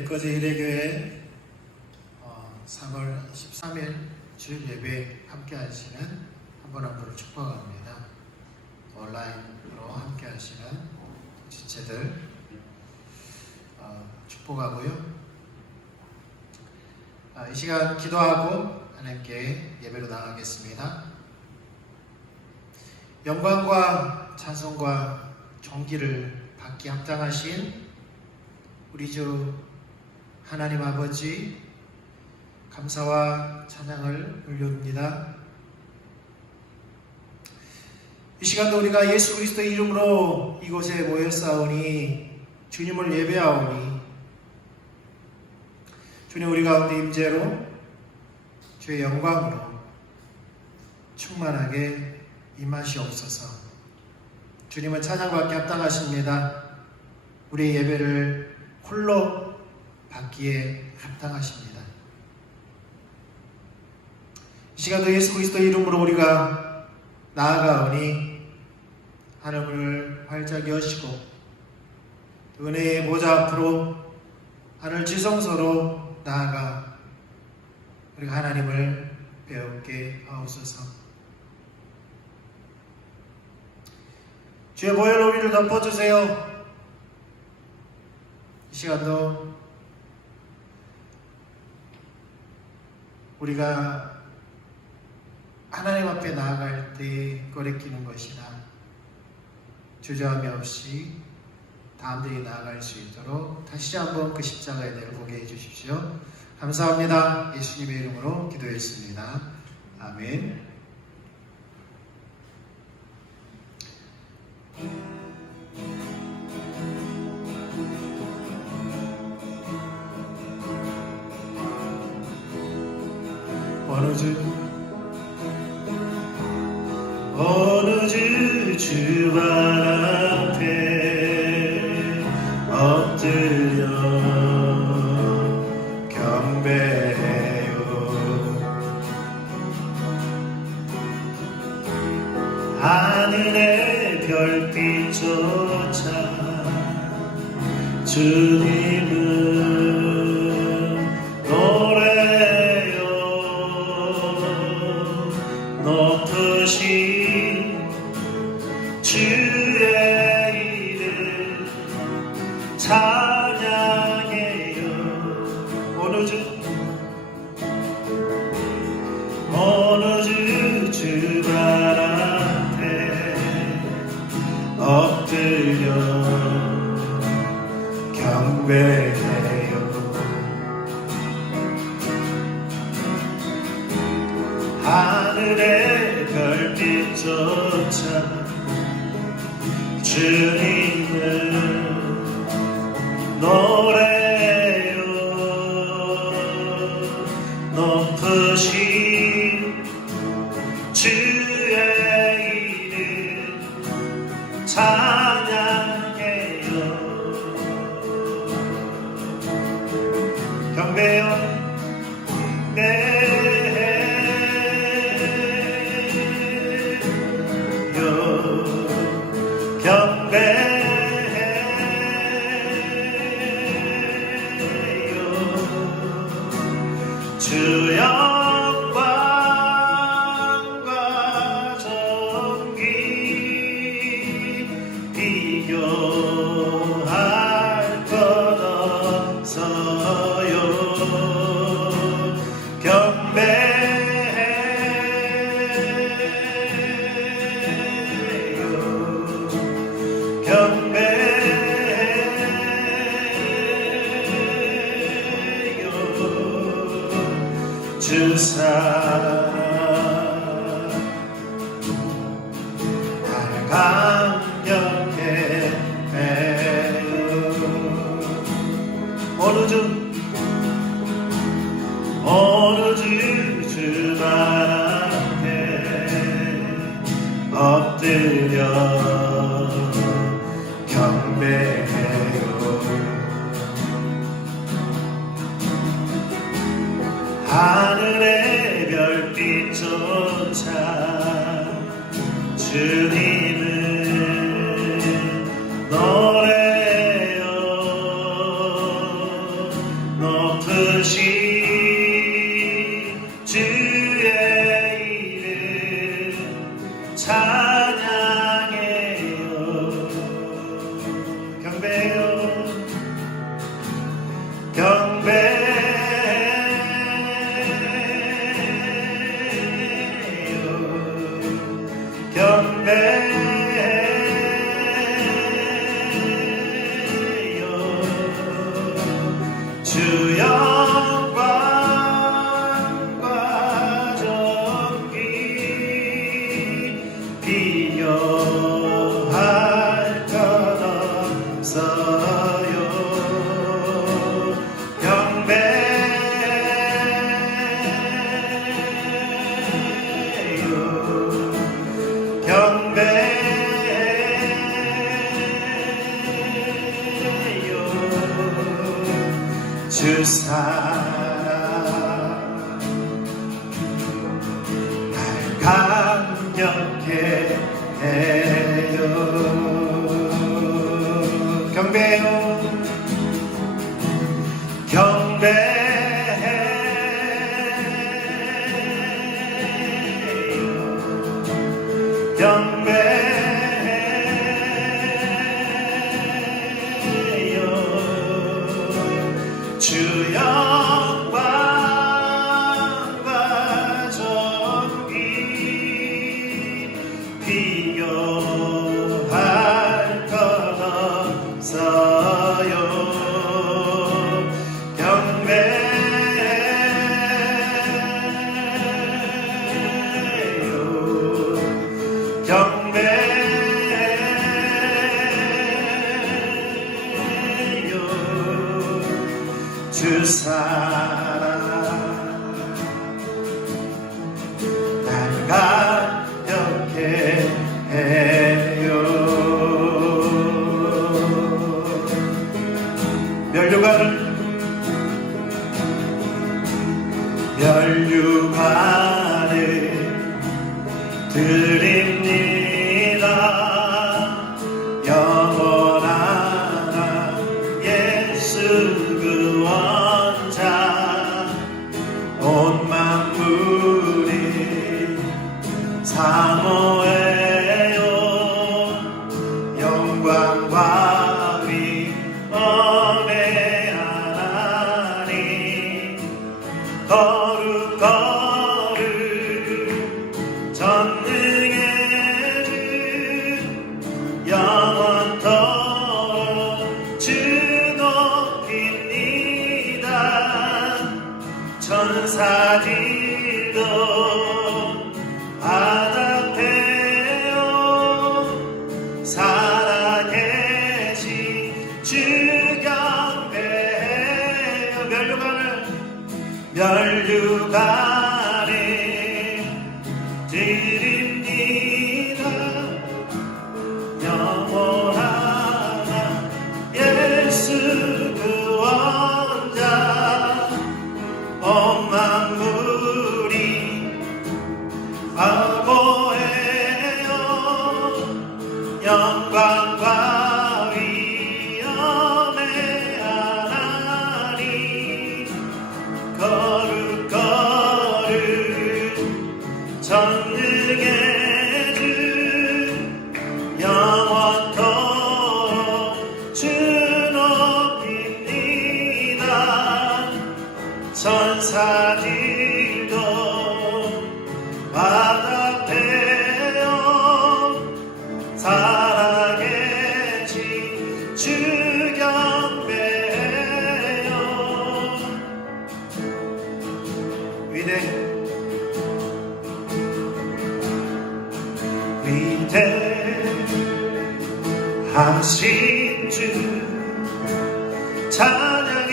거제 일회교회 3월 13일 주일 예배 함께 하시는 한 분 한 분을 축복합니다. 온라인으로 함께 하시는 지체들 축복하고요. 이 시간 기도하고 하나님께 예배로 나가겠습니다. 영광과 찬송과 존귀를 받기 합당하신 우리 주 하나님 아버지, 감사와 찬양을 올려옵니다. 이 시간도 우리가 예수 그리스도의 이름으로 이곳에 모였사오니 주님을 예배하오니 주님 우리 가운데 임재로 주의 영광으로 충만하게 임하시옵소서. 주님은 찬양받기 합당하십니다. 우리의 예배를 홀로 받기에 합당하십니다. 이 시간도 예수 그리스도의 이름으로 우리가 나아가오니 하늘문을 활짝 여시고 은혜의 보좌 앞으로 하늘 지성소로 나아가 우리가 하나님을 배우게 하옵소서. 주의 보혈로 우리를 덮어주세요. 이 시간도 우리가 하나님 앞에 나아갈 때 꺼리끼는 것이나 주저함이 없이 담대히 나아갈 수 있도록 다시 한번 그 십자가의 내를 보게 해주십시오. 감사합니다. 예수님의 이름으로 기도했습니다. 아멘. 어느 주 주발 앞에 엎드려 경배해요. 하늘의 별빛조차 주님을 노래요. 높으신 주의 이름 찬양해요. 어느 주 주발 앞에 엎드려 경배해요. 하늘의 별빛조차 주님을 노래요. 높으신 주의 이름 찬양해요. 경배요. 주 영광과 존귀 비교할 것 없어요. 주 사랑 날 감격해 매우. 어느 주 주발 앞에 엎드려 경배해요. 하늘의 별빛조차 주님을 노래요. 주 영광과 존귀 비교할 것 없어요. 주 사랑 날 감격해 해요. 경배요 경배해요. 경배해요. 주 영광과 존귀 비교할 것 없어요. 경배해요. 경배해요. 주 사랑 날 감격해 해요. 면류관을 드립니다. 영원한 예수 그 원자 온 만물이 사모해요. 영광과 위엄의 하나님 거룩거룩 전능의 주 영원토록 주 높입니다. 천사들도 바닥대어 살아계신 주 경배해요. 면류관을 드립니다. 영원한 예수 그 원자 온 만물이 사모해요. 영광과 위엄의 하나님 거룩거룩 전능의 주 영원토록 주 높입니다. 천사들도 바닥대어 살아계신 주 경배해요. 위대하신 주 찬양의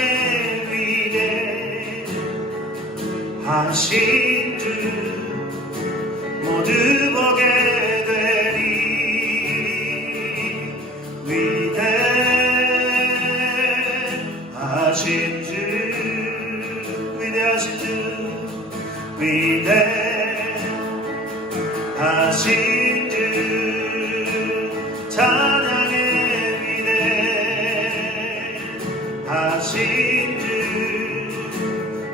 위대하신 주 모두 보게 되리. 위대하신 주 위대하신 주 위대하신 주 찬양의 위대하신 주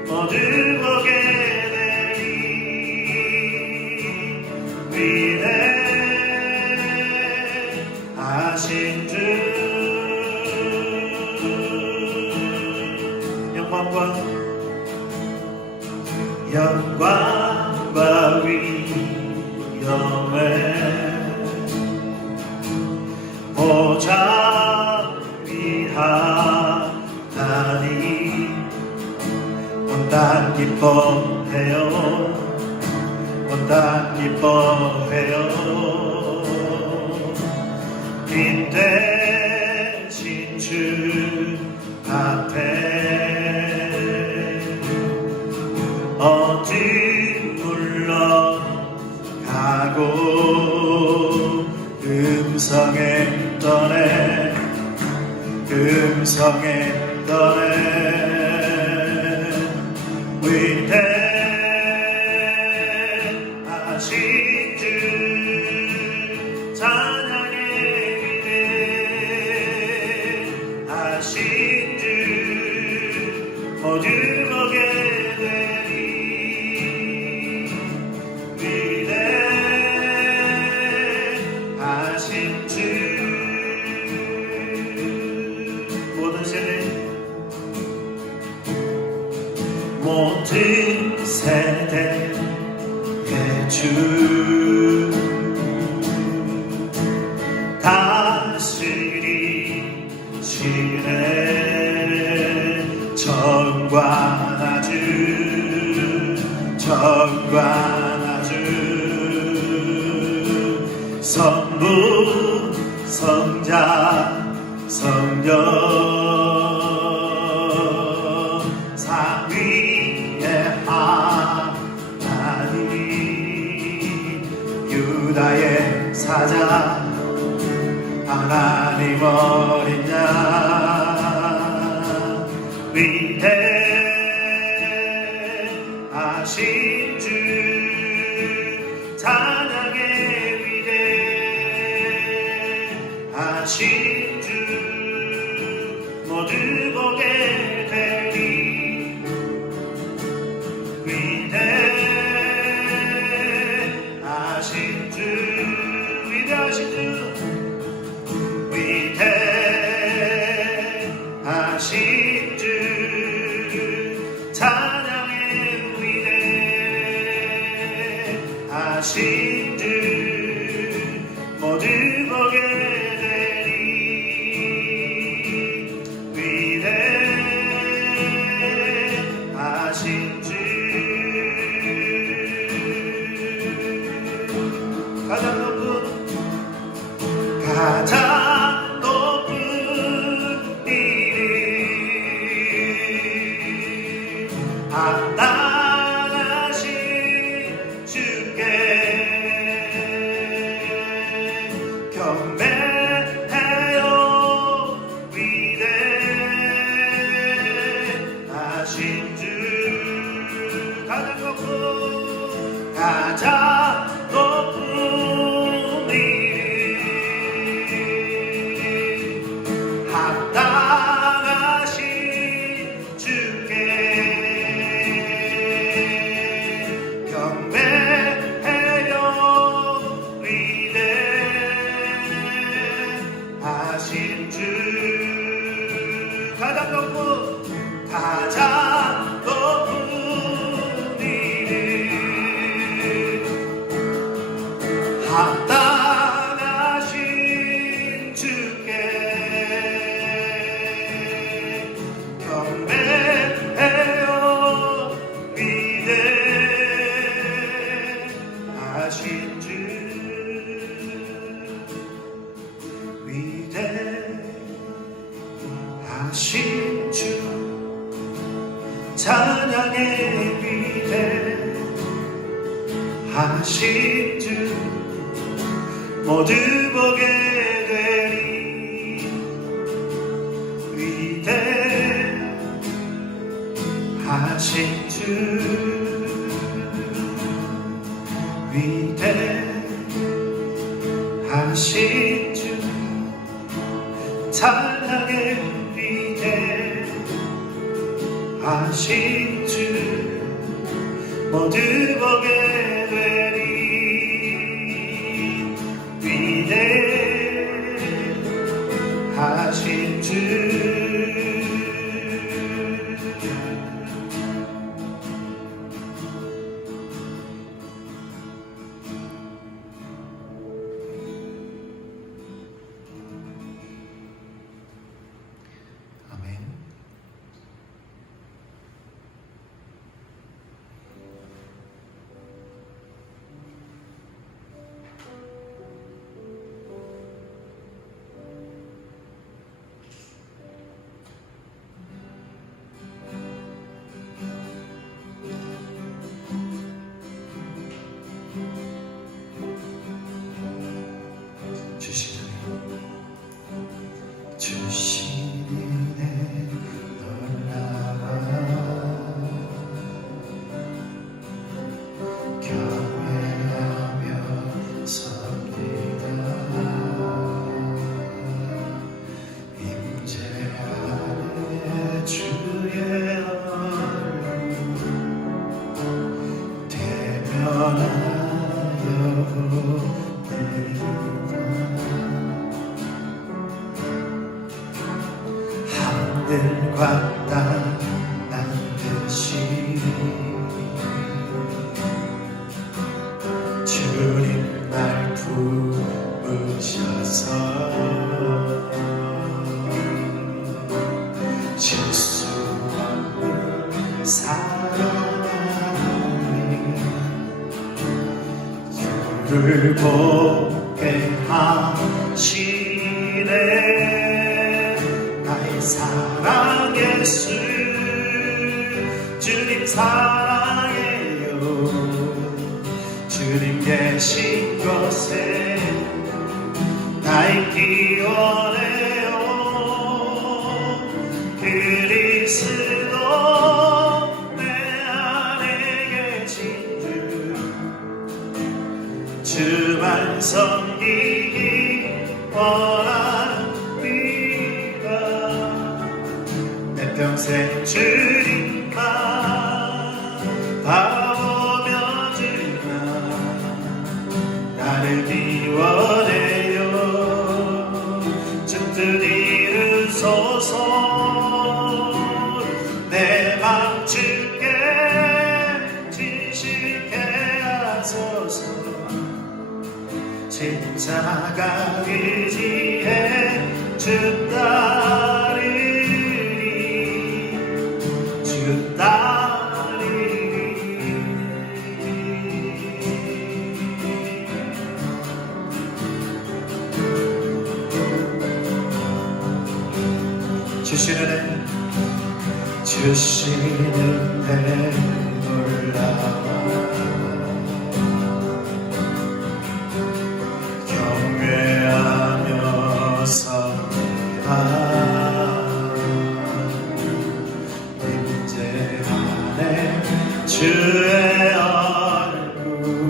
모두 보게 되리. 위대하신 주 영광과 위엄의 보좌 위하나니 온땅 기뻐해요. 온땅 기뻐해요. 빈 대신 주 앞에 어디 물러가고 금성에 떠내 금성에 떠내 위대하신 주 찬양의 위대하신 주 모두 보게 되리. 위대하신 주 모든 세대의 주 다스리시네. 정관아주 정관아주 성부 성자 성령 유다의 사자 하나님 어린 양 위대하신 주 찬양의 위대하신 주 모두 보게 되리. 위대하신 주 위대하신 주 위대하신 주 찬양의 위대하신 주 모두 보게 되리. 위대하신 주 가장 높은 이름 합당하신 주께 경배해요. 위대하신 주 가장 높은 합당하신 주께 경배해요. 위대하신 주 가장 높은 이름 합당하신 주께 경배해요. 위대하신 주 위대하신 주 찬양의 위대하신 주 모두 보게 되리. 위대하신 주 위대하신 주 찬양의 위대하신 주 모두 보게 되리. 위대하신 주 아멘. 하늘과 땅 듯이 주님 날 부르셔서 실수 없는 사랑이 주를 보게 하시네. 나의 사랑 예수 주님 사랑해요. 주님 계신 곳에 나 있기 원해요. 그리스도 내 안에 계신 주만 섬기기 원합니다. 내 평생 주님만 바라보며 주만 나르기 원해요. 주 뜻 이루소서. 내 맘 주께 진실케 하소서. 십자가 의지해 주 따르리. 주 따르리. 주시는 내 놀라워 경외하며 섭니다. 임재 안에 주의 얼굴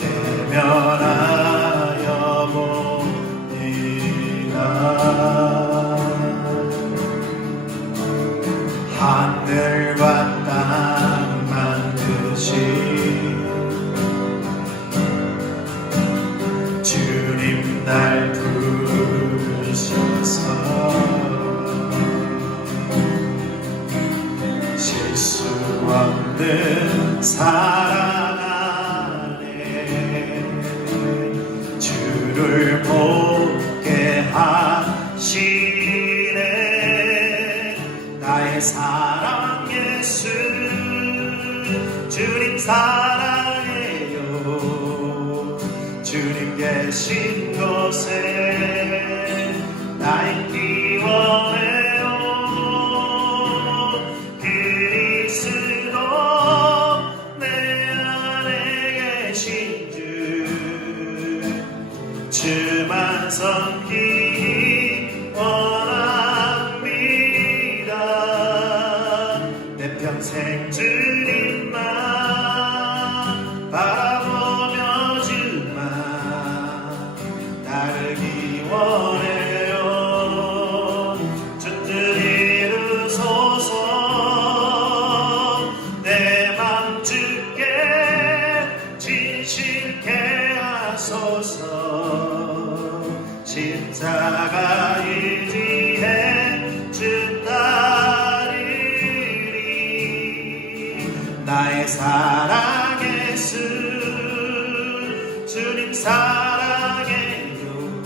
대면하여 봅니다. 하늘과 땅 만드신 주님 날 부르셔서 실수 없는 사랑 안에 주를 보게 하시네. 나의 사랑 예수 주님 사랑해요. 주님 계신 곳에 나 있기 원해요. 그리스도 내 안에 계신 주만 섬기기 원합니다. 내 평생 주님만 바라보며 주만 따르기 원해요. 주 뜻 이루소서. 내 맘 주께 진실케 하소서. 십자가 의지해 주 따르리. 나의 사랑 예수 주님 사랑해요.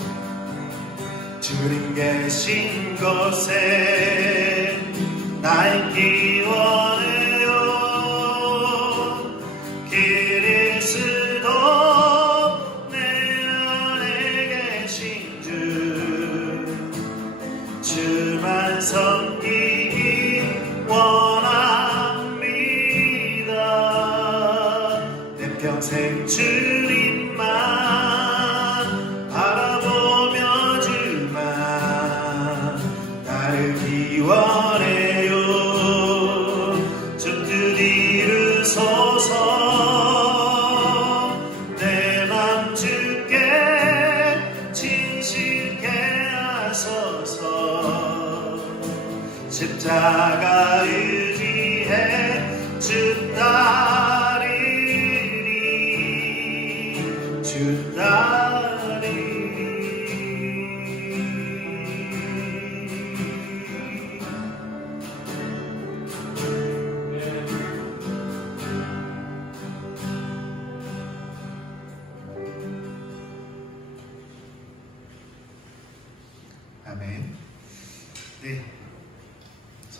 주님 계신 곳에 나 있기 원해요. 그리스도 내 안에 계신 주만 섬기기 원합니다. 내 평생 주님만 바라보며 주만 따르기 원해요. 주 뜻 이루소서. 내 맘 주께 진실케 하소서. 십자가 의지해 주 따르리. 주 따르리.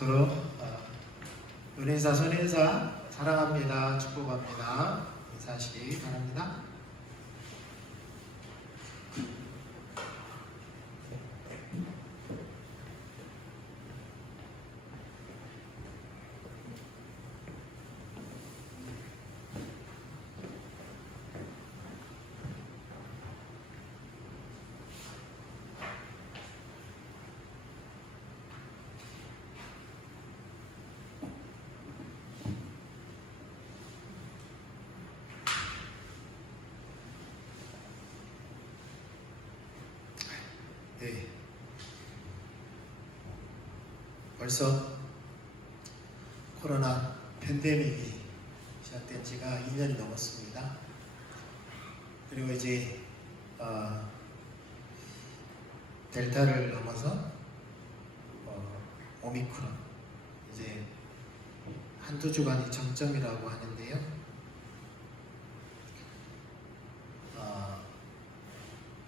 서로 은인사, 선인사 사랑합니다. 축복합니다. 인사하시기 바랍니다. 네. 벌써 코로나 팬데믹이 시작된 지가 2년이 넘었습니다. 그리고 이제 델타를 넘어서 오미크론, 이제 한두 주간이 정점이라고 하는데요.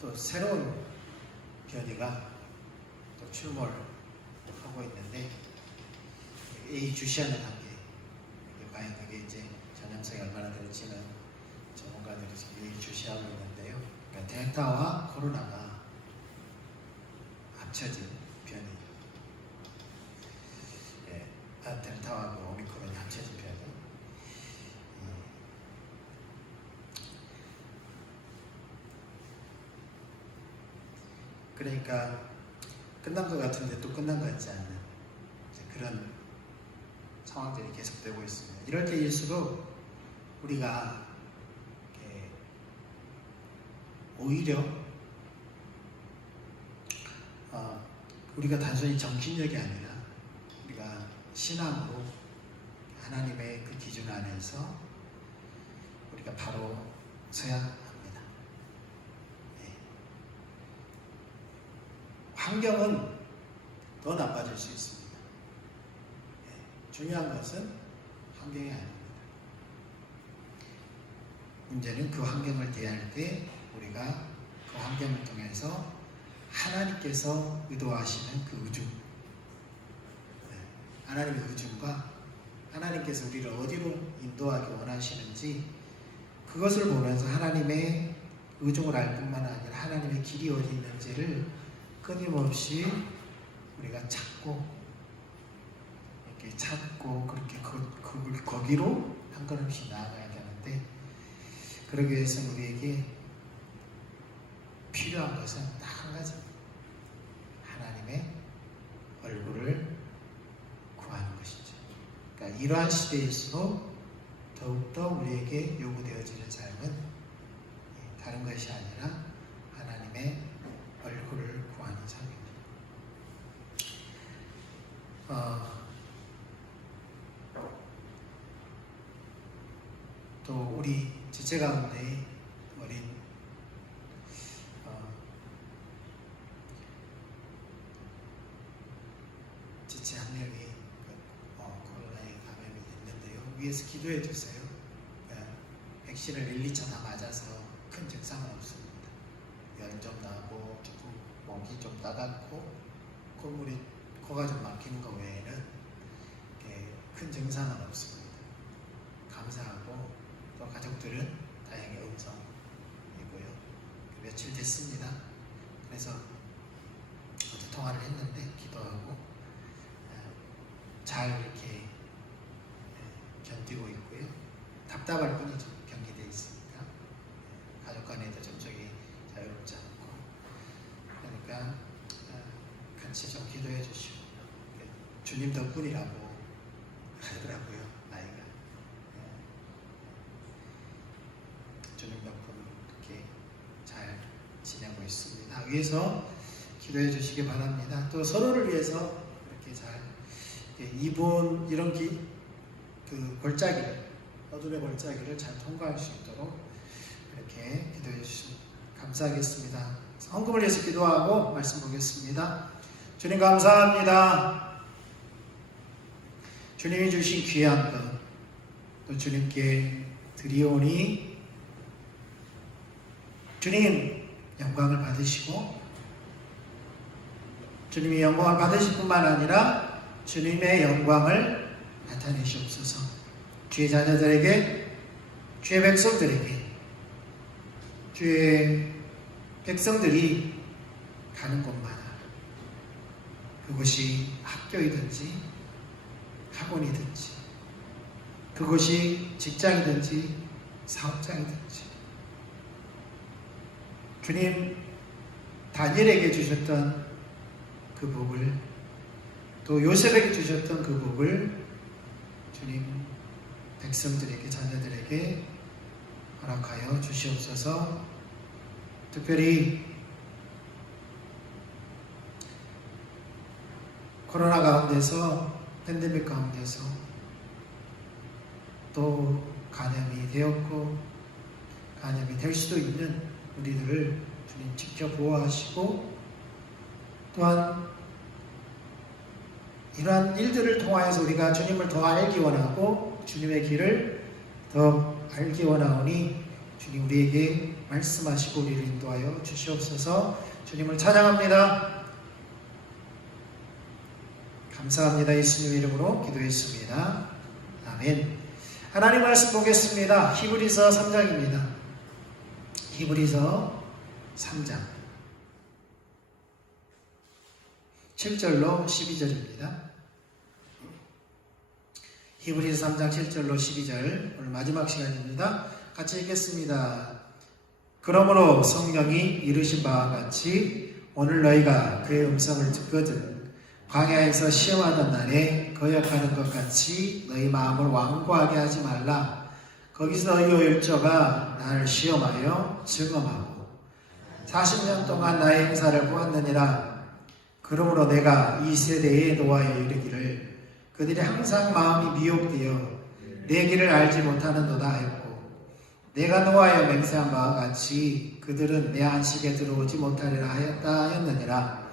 또 새로운 변이가 또 출몰하고 있는데 예의주시하는 단계, 과연 그게 이제 전염성이 얼마나 될지는 전문가들이 지금 예의주시하고 있는데요. 그러니까 델타와 코로나가 합쳐진 변이, 델타와 그 오미크론이 합쳐진 변이. 그러니까 끝난 것 같은데 또 끝난 것 같지 않는 그런 상황들이 계속되고 있습니다. 이럴 때일수록 우리가 오히려 우리가 단순히 정신력이 아니라 우리가 신앙으로 하나님의 그 기준 안에서 우리가 바로 서야 합니다. 환경은 더 나빠질 수 있습니다. 중요한 것은 환경이 아닙니다. 문제는 그 환경을 대할 때 우리가 그 환경을 통해서 하나님께서 의도하시는 그 의중, 하나님의 의중과 하나님께서 우리를 어디로 인도하기 원하시는지 그것을 보면서 하나님의 의중을 알 뿐만 아니라 하나님의 길이 어디 있는지를 끊임없이 우리가 찾고 그렇게 거기로 한 걸음씩 나아가야 되는데, 그러기 위해서는 우리에게 필요한 것은 딱 한 가지입니다. 하나님의 얼굴을 구하는 것이죠. 그러니까 이러한 시대일수록 더욱더 우리에게 요구되어지는 삶은 다른 것이 아니라 하나님의 얼굴을 구하는 삶입니다. 또 우리 지체 가운데 어린 지체 한 명이 코로나에 감염이 됐는데요. 위에서 기도해 주세요. 백신을 1, 2차 다 맞아서 큰 증상은 없습니다. 열 좀 나고 조금 목이 좀 따갑고 콧물이 코가 좀 막히는 것 외에는 큰 증상은 없습니다. 감사하고 또 가족들은 다행히 음성이고요. 며칠 됐습니다. 그래서 어제 통화를 했는데 기도하고 잘 이렇게 견디고 있고요. 답답할 뿐이죠. 경계되어 있으니까 가족 간에도 전적이 자유롭지 않고, 그러니까 같이 좀 기도해 주시고, 주님 덕분이라고 하더라고요. 아이가 주님 덕분 이렇게 잘 지내고 있습니다. 위해서 기도해 주시기 바랍니다. 또 서로를 위해서 이렇게 잘 이번 이런 그 골짜기를, 어둠의 골짜기를 잘 통과할 수 있도록 이렇게 기도해 주시면 감사하겠습니다. 헌금을 위해서 기도하고 말씀 보겠습니다. 주님 감사합니다. 주님이 주신 귀한 것, 또 주님께 드리오니 주님 영광을 받으시고, 주님이 영광을 받으실 뿐만 아니라 주님의 영광을 나타내시옵소서. 주의 자녀들에게, 주의 백성들에게, 주의 백성들이 가는 곳마다, 그곳이 학교이든지 학원이든지, 그곳이 직장이든지 사업장이든지, 주님 다니엘에게 주셨던 그 복을, 또 요셉에게 주셨던 그 복을 주님 백성들에게, 자녀들에게 허락하여 주시옵소서. 특별히 코로나 가운데서, 팬데믹 가운데서 또 간염이 되었고 간염이 될 수도 있는 우리들을 주님 지켜 보호하시고, 또한 이러한 일들을 통하여서 우리가 주님을 더 알기 원하고 주님의 길을 더 알기 원하오니 주님 우리에게 말씀하시고 우리를 인도하여 주시옵소서. 주님을 찬양합니다. 감사합니다. 예수님 이름으로 기도했습니다. 아멘. 하나님 말씀 보겠습니다. 히브리서 3장입니다. 히브리서 3장 7절로 12절입니다. 히브리서 3장 7절로 12절, 오늘 마지막 시간입니다. 같이 읽겠습니다. 그러므로 성령이 이르신 바와 같이 오늘 너희가 그의 음성을 듣거든 광야에서 시험하던 날에 거역하는 것 같이 너희 마음을 완고하게 하지 말라. 거기서 너희 일조가 나를 시험하여 증언하고 40년 동안 나의 행사를 보았느니라. 그러므로 내가 이 세대에 노하여 이르기를 그들이 항상 마음이 미혹되어 내 길을 알지 못하는도다 하였고, 내가 노하여 맹세한 바와 같이 그들은 내 안식에 들어오지 못하리라 하였느니라.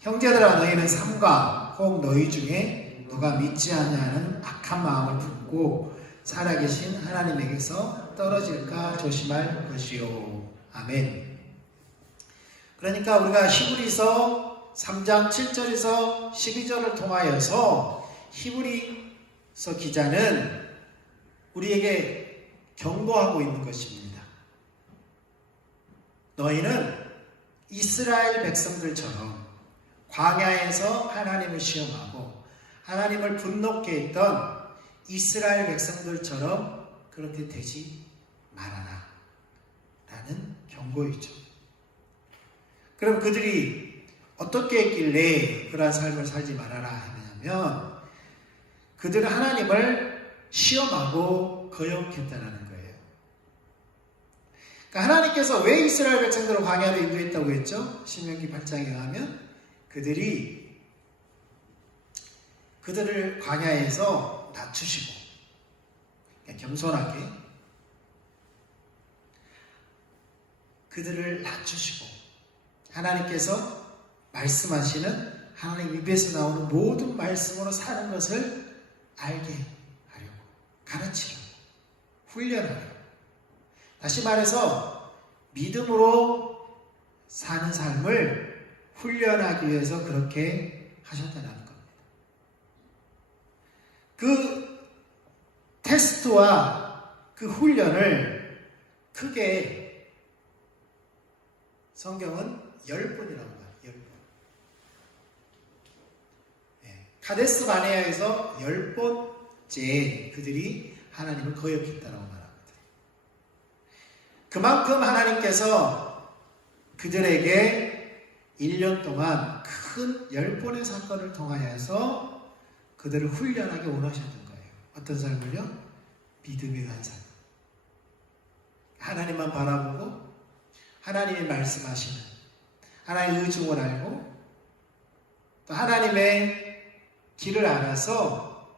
형제들아, 너희는 삼가 혹 너희 중에 누가 믿지 아니하는 악한 마음을 품고 살아계신 하나님에게서 떨어질까 조심할 것이요. 아멘. 그러니까 우리가 히브리서 3장 7절에서 12절을 통하여서 히브리서 기자는 우리에게 경고하고 있는 것입니다. 너희는 이스라엘 백성들처럼 광야에서 하나님을 시험하고 하나님을 분노케 했던 이스라엘 백성들처럼 그렇게 되지 말아라 라는 경고이죠. 그럼 그들이 어떻게 했길래 그러한 삶을 살지 말아라 하냐면, 그들은 하나님을 시험하고 거역했다는 거예요. 그러니까 하나님께서 왜 이스라엘 백성들을 광야로 인도했다고 했죠? 신명기 8장에 의하면 그들을 광야에서 낮추시고 겸손하게 그들을 낮추시고 하나님께서 말씀하시는 하나님 입에서 나오는 모든 말씀으로 사는 것을 알게 하려고, 가르치려고, 훈련하려고, 다시 말해서 믿음으로 사는 삶을 훈련하기 위해서 그렇게 하셨다는 겁니다. 그 테스트와 그 훈련을 크게 성경은 10번이라고 해요. 10번. 카데스 바네아에서 10번째 그들이 하나님을 거역했다라고 말합니다. 그만큼 하나님께서 그들에게 1년 동안 큰 10번의 사건을 통하여서 그들을 훈련하게 원하셨던 거예요. 어떤 삶을요? 믿음에 대한 삶. 하나님만 바라보고 하나님이 말씀하시는, 하나님의 의중을 알고 또 하나님의 길을 알아서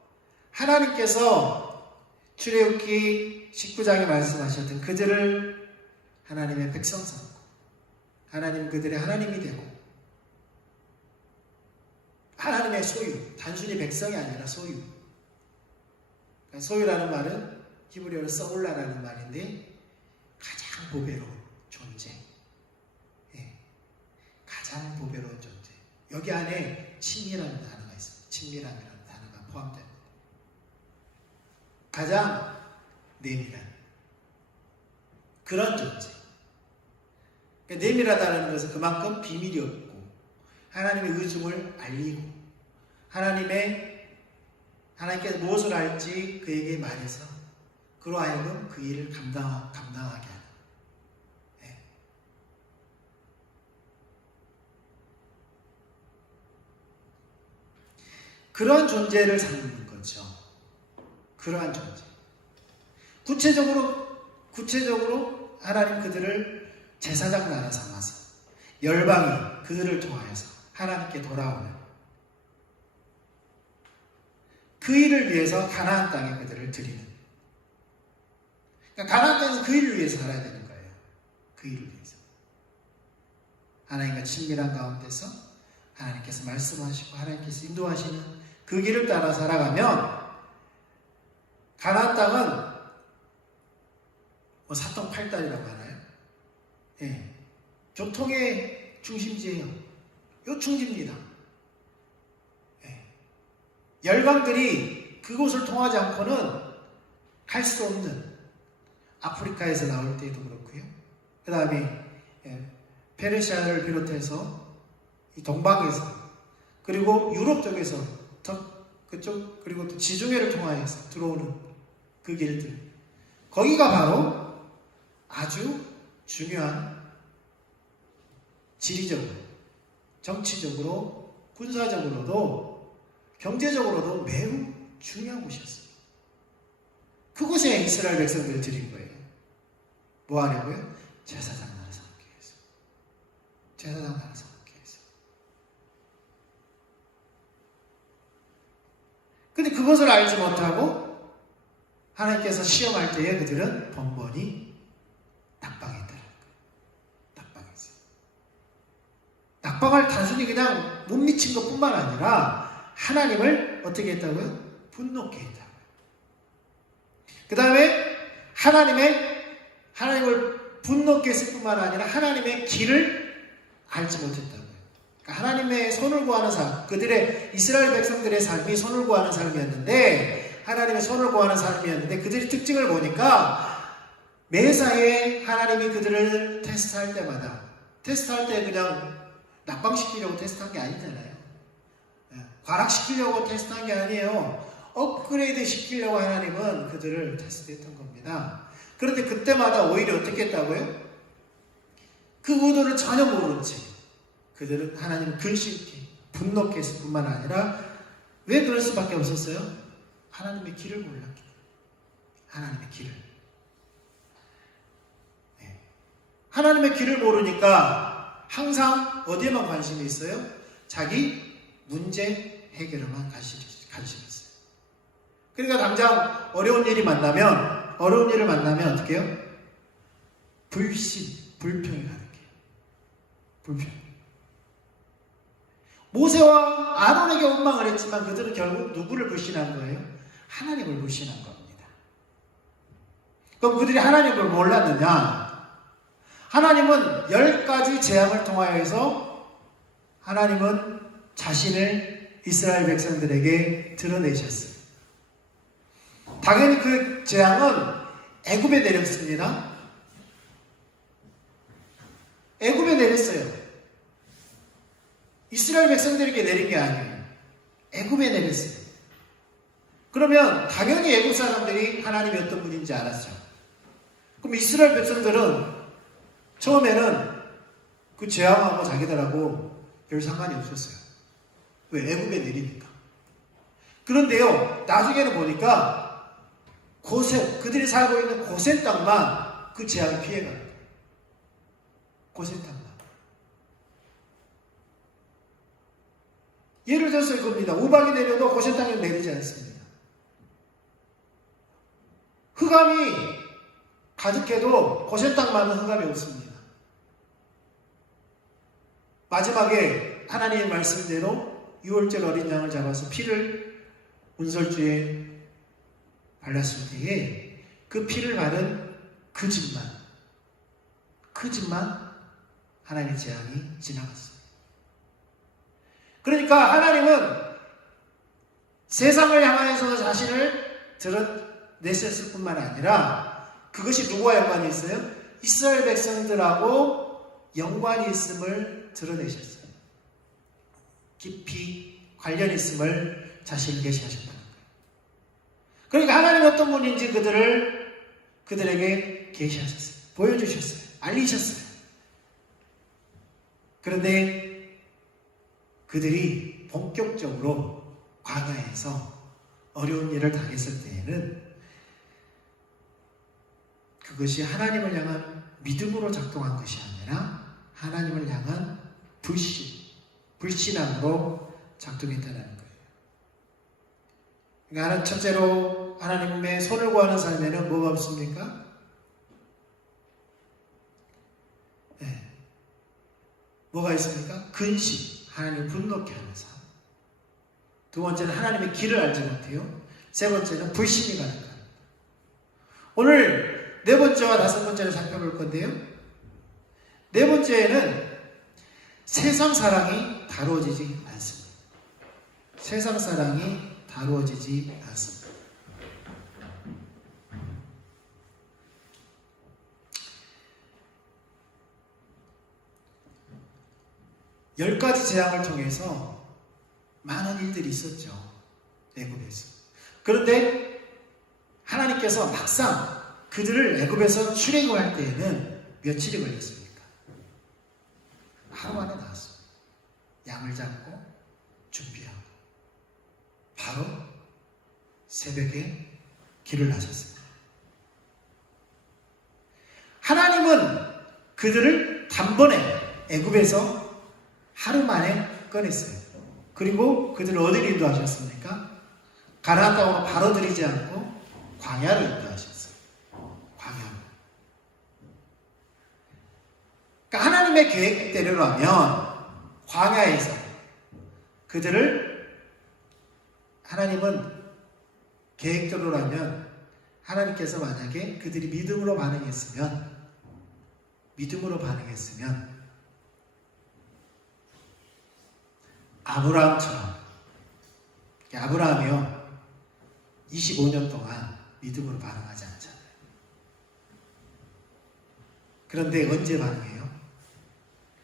하나님께서 출애굽기 19장에 말씀하셨던 그들을 하나님의 백성 삼고 하나님 그들의 하나님이 되고 하나님의 소유, 단순히 백성이 아니라 소유. 소유라는 말은 히브리어로 서울라라는 말인데 가장 보배로운 존재, 가장 보배로운 존재. 여기 안에 친이라는 단어가 있습니다. 친밀함이라는 단어가 포함됩니다. 가장 내밀한 그런 존재. 그러니까 내밀하다는 것은 그만큼 비밀이 없고 하나님의 의중을 알리고 하나님께서 무엇을 할지 그에게 말해서 그로 하여금 그 일을 감당하게 하는. 네. 그러한 존재를 삼는 거죠. 그러한 존재. 구체적으로 하나님 그들을 제사장 나라 삼아서 열방이 그들을 통하여서 하나님께 돌아오는 그 일을 위해서 가나안 땅에 그들을 드리는. 그러니까 가나안 땅에서 그 일을 위해서 살아야 되는 거예요. 그 일을 위해서. 하나님과 친밀한 가운데서 하나님께서 말씀하시고 하나님께서 인도하시는 그 길을 따라 살아가면 가나안 땅은 사통팔달이라고 하나요? 예. 교통의 중심지예요. 요충지입니다. 예. 열방들이 그곳을 통하지 않고는 갈 수 없는, 아프리카에서 나올 때도 그렇고요. 그 다음에 페르시아를 비롯해서 이 동방에서 그리고 유럽 쪽에서 그쪽 그리고 또 지중해를 통하여서 들어오는 그 길들, 거기가 바로 아주 중요한 지리적으로, 정치적으로, 군사적으로도, 경제적으로도 매우 중요한 곳이었어요. 그곳에 이스라엘 백성들을 드린 거예요. 뭐 하려고요? 제사장 나라 삼기 위해서. 제사장 나라 삼기 위해서. 근데 그것을 알지 못하고 하나님께서 시험할 때에 그들은 번번이 낙방했다는 거예요. 낙방했어요. 낙방을 단순히 그냥 못 미친 것뿐만 아니라 하나님을 어떻게 했다고요? 분노케 했다고요. 그 다음에 하나님을 분노케 했을 뿐만 아니라 하나님의 길을 알지 못했다고요. 그러니까 하나님의 손을 구하는 삶, 그들의 이스라엘 백성들의 삶이 손을 구하는 삶이었는데, 하나님의 손을 구하는 삶이었는데, 그들의 특징을 보니까 매사에 하나님이 그들을 테스트할 때마다, 테스트할 때 그냥 낙방시키려고 테스트한 게 아니잖아요. 과락시키려고 테스트한 게 아니에요. 업그레이드 시키려고 하나님은 그들을 테스트했던 겁니다. 그런데 그때마다 오히려 어떻게 했다고요? 그 의도를 전혀 모른 채 그들은 하나님을 근심케, 분노케 했을 뿐만 아니라 왜 그럴 수밖에 없었어요? 하나님의 길을 몰랐기 때문에. 하나님의 길을. 네. 하나님의 길을 모르니까 항상 어디에만 관심이 있어요? 자기 문제 해결에만 관심이 있어요. 그러니까 당장 어려운 일을 만나면 어떻게 해요? 불평이 가득해요. 불평. 모세와 아론에게 원망을 했지만 그들은 결국 누구를 불신한 거예요? 하나님을 불신한 겁니다. 그럼 그들이 하나님을 몰랐느냐? 하나님은 10가지 재앙을 통하여서 하나님은 자신을 이스라엘 백성들에게 드러내셨어요. 당연히 그 재앙은 애굽에 내렸습니다. 애굽에 내렸어요. 이스라엘 백성들에게 내린 게 아니에요. 애굽에 내렸어요. 그러면 당연히 애굽 사람들이 하나님이 어떤 분인지 알았죠. 그럼 이스라엘 백성들은 처음에는 그 재앙하고 자기들하고 별 상관이 없었어요. 왜? 애굽에 내리니까. 그런데요, 나중에는 보니까 그들이 살고 있는 고센 땅만 그 재앙이 피해갑니다. 고센 땅만. 예를 들어서 이겁니다. 우박이 내려도 고센 땅에 내리지 않습니다. 흑암이 가득해도 고센 땅만은 흑암이 없습니다. 마지막에 하나님의 말씀대로 6월절 어린 양을 잡아서 피를 운설주에 발랐을 때에 그 피를 바른 그 집만 하나님의 재앙이 지나갔어요. 그러니까 하나님은 세상을 향하여서 자신을 드러냈을 뿐만 아니라 그것이 누구와 연관이 있어요? 이스라엘 백성들하고 연관이 있음을 드러내셨어요. 깊이 관련이 있음을 자신을 계시하셨다는 거예요. 그러니까 하나님이 어떤 분인지 그들에게 계시하셨어요. 보여주셨어요. 알리셨어요. 그런데 그들이 본격적으로 광야에서 어려운 일을 당했을 때에는 그것이 하나님을 향한 믿음으로 작동한 것이 아니라 하나님을 향한 불신앙으로 작동했다는 거예요. 그러니까 첫째로 하나님의 손을 구하는 삶에는 뭐가 없습니까? 네. 뭐가 있습니까? 근심, 하나님을 분노케 하는 삶. 두 번째는 하나님의 길을 알지 못해요. 세 번째는 불신이 가는 것. 오늘 네 번째와 다섯 번째를 살펴볼 건데요. 네 번째에는 세상 사랑이 다루어지지 않습니다. 세상 사랑이 다루어지지 않습니다. 열 가지 재앙을 통해서 많은 일들이 있었죠. 애굽에서. 그런데 하나님께서 막상 그들을 애굽에서 출애굽할 때에는 며칠이 걸렸습니까? 하루 만에 나왔습니다. 양을 잡고 준비하고 바로 새벽에 길을 나섰습니다. 하나님은 그들을 단번에 애굽에서 하루 만에 꺼냈어요. 그리고 그들을 어디로 인도하셨습니까? 가나안 땅으로 바로 들이지 않고 광야로 인도하셨어요. 광야로. 그러니까 하나님의 계획대로라면 광야에서 그들을 하나님은 계획대로라면 하나님께서 만약에 그들이 믿음으로 반응했으면 아브라함처럼, 아브라함이요 25년 동안 믿음으로 반응하지 않잖아요. 그런데 언제 반응해요?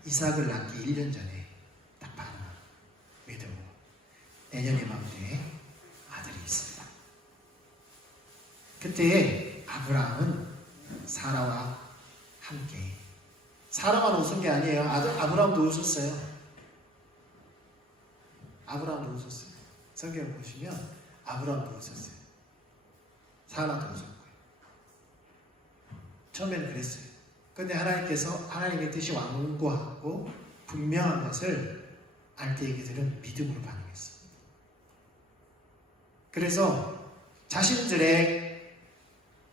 이삭을 낳기 1년 전에 딱 반응합니다. 믿음으로. 내년 이맘때에 아들이 있습니다. 그때에 아브라함은 사라와 함께, 사라만 웃은 게 아니에요. 아브라함도 웃었어요. 아브라함도 웃었어요. 성경을 보시면 아브라함도 웃었어요. 사라도 웃었고요. 처음에는 그랬어요. 그런데 하나님께서 하나님의 뜻이 완고하고 분명한 것을 알 때 그들은 믿음으로 반응했습니다. 그래서 자신들의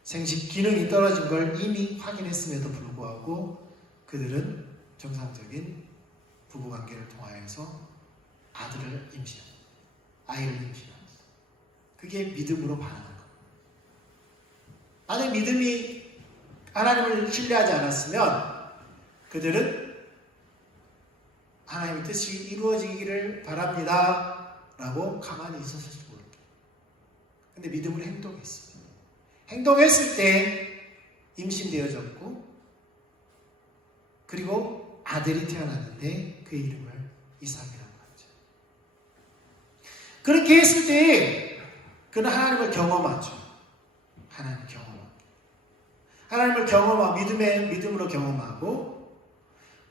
생식 기능이 떨어진 걸 이미 확인했음에도 불구하고 그들은 정상적인 부부관계를 통하여서 아이를 임신합니다. 그게 믿음으로 반응한 겁니다. 만약 믿음이 하나님을 신뢰하지 않았으면 그들은 하나님의 뜻이 이루어지기를 바랍니다 라고 가만히 있었을지 모릅니다. 근데 믿음으로 행동했습니다. 행동했을 때 임신되어졌고 그리고 아들이 태어났는데 그 이름을 이삭이라고 하죠. 그렇게 했을 때 그는 하나님을 경험하죠. 하나님을 경험하고 믿음으로 경험하고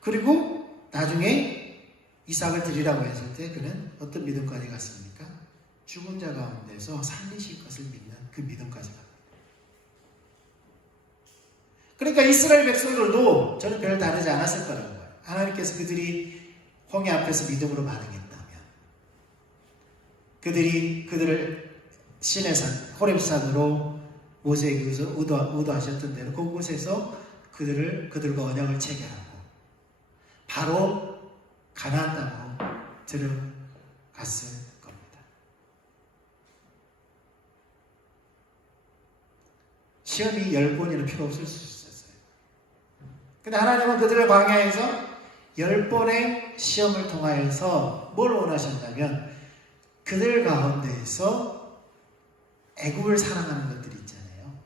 그리고 나중에 이삭을 드리라고 했을 때 그는 어떤 믿음까지 갔습니까? 죽은 자 가운데서 살리실 것을 믿는 그 믿음까지 갑니다. 그러니까 이스라엘 백성들도 저는 별 다르지 않았을 거라는 거예요. 하나님께서 그들이 홍해 앞에서 믿음으로 반응했다면 그들을 시내산 호렙산으로 모세에게 의도하셨던 대로 그곳에서 그들과 언약을 체결하고 바로 가나안 땅으로 들어갔을 겁니다. 시험이 10번이나 필요 없을 수 있었어요. 근데 하나님은 그들의 광야에서 10번의 시험을 통하여서 뭘 원하셨다면 그 그들 가운데에서 애굽을 사랑하는 것들이 있잖아요.